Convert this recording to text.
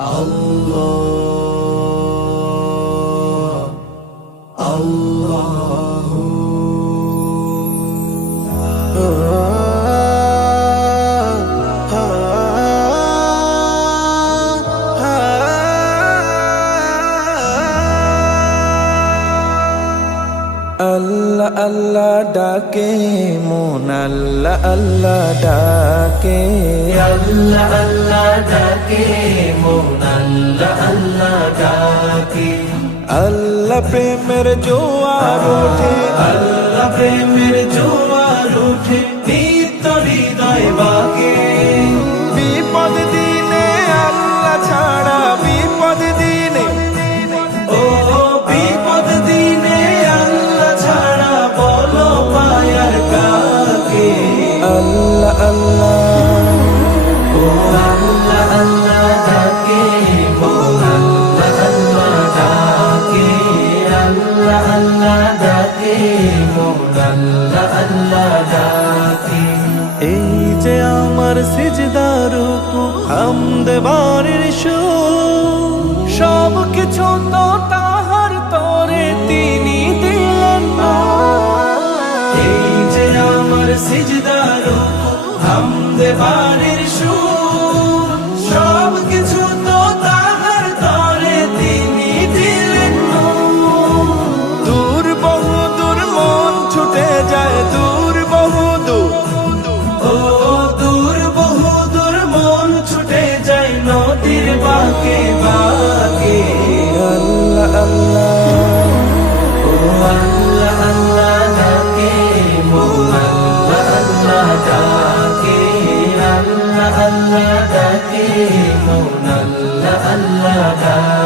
Allah, Allahu Allah Allah ডাকে মন Allah Allah ডাকে Allah Allah ডাকে মন Allah Allah ডাকে Allah প্রেমের জোয়ার ওঠে Allah প্রেমের জোয়ার ওঠে নিত্য হৃদয় বাকে বিপদ দিনে Allah ছাড়া বিপদ দিনে ও বিপদ দিনে Allah ছাড়া বলো পায়ার কাকে Allah Allah ও Allah Allah ডাকে মন Allah Allah ডাকে Allah Allah ডাকে মন Allah Allah ডাকে এই যে আমার সিজদার রুকু হামদ বারের সুর সব কিছু তো তাহার তরে তিনি দিলেন না এই যে আমার সিজদার রুকু হামদ বারের সুর সব কিছু তো তাহার তরে তিনি দিলেন নূর দূর বহুদূর মন ছুটে যায় দূর বহুদূর ও দূর বহুদূর মন ছুটে যায় নদীর বাঁকে বাঁকে আল্লাহ আল্লাহ ও আল্লাহ আল্লাহ ডাকে মন আল্লাহ আল্লাহ ডাকে আল্লাহ আল্লাহ ডাকে মন আল্লাহ আল্লাহ ডাকে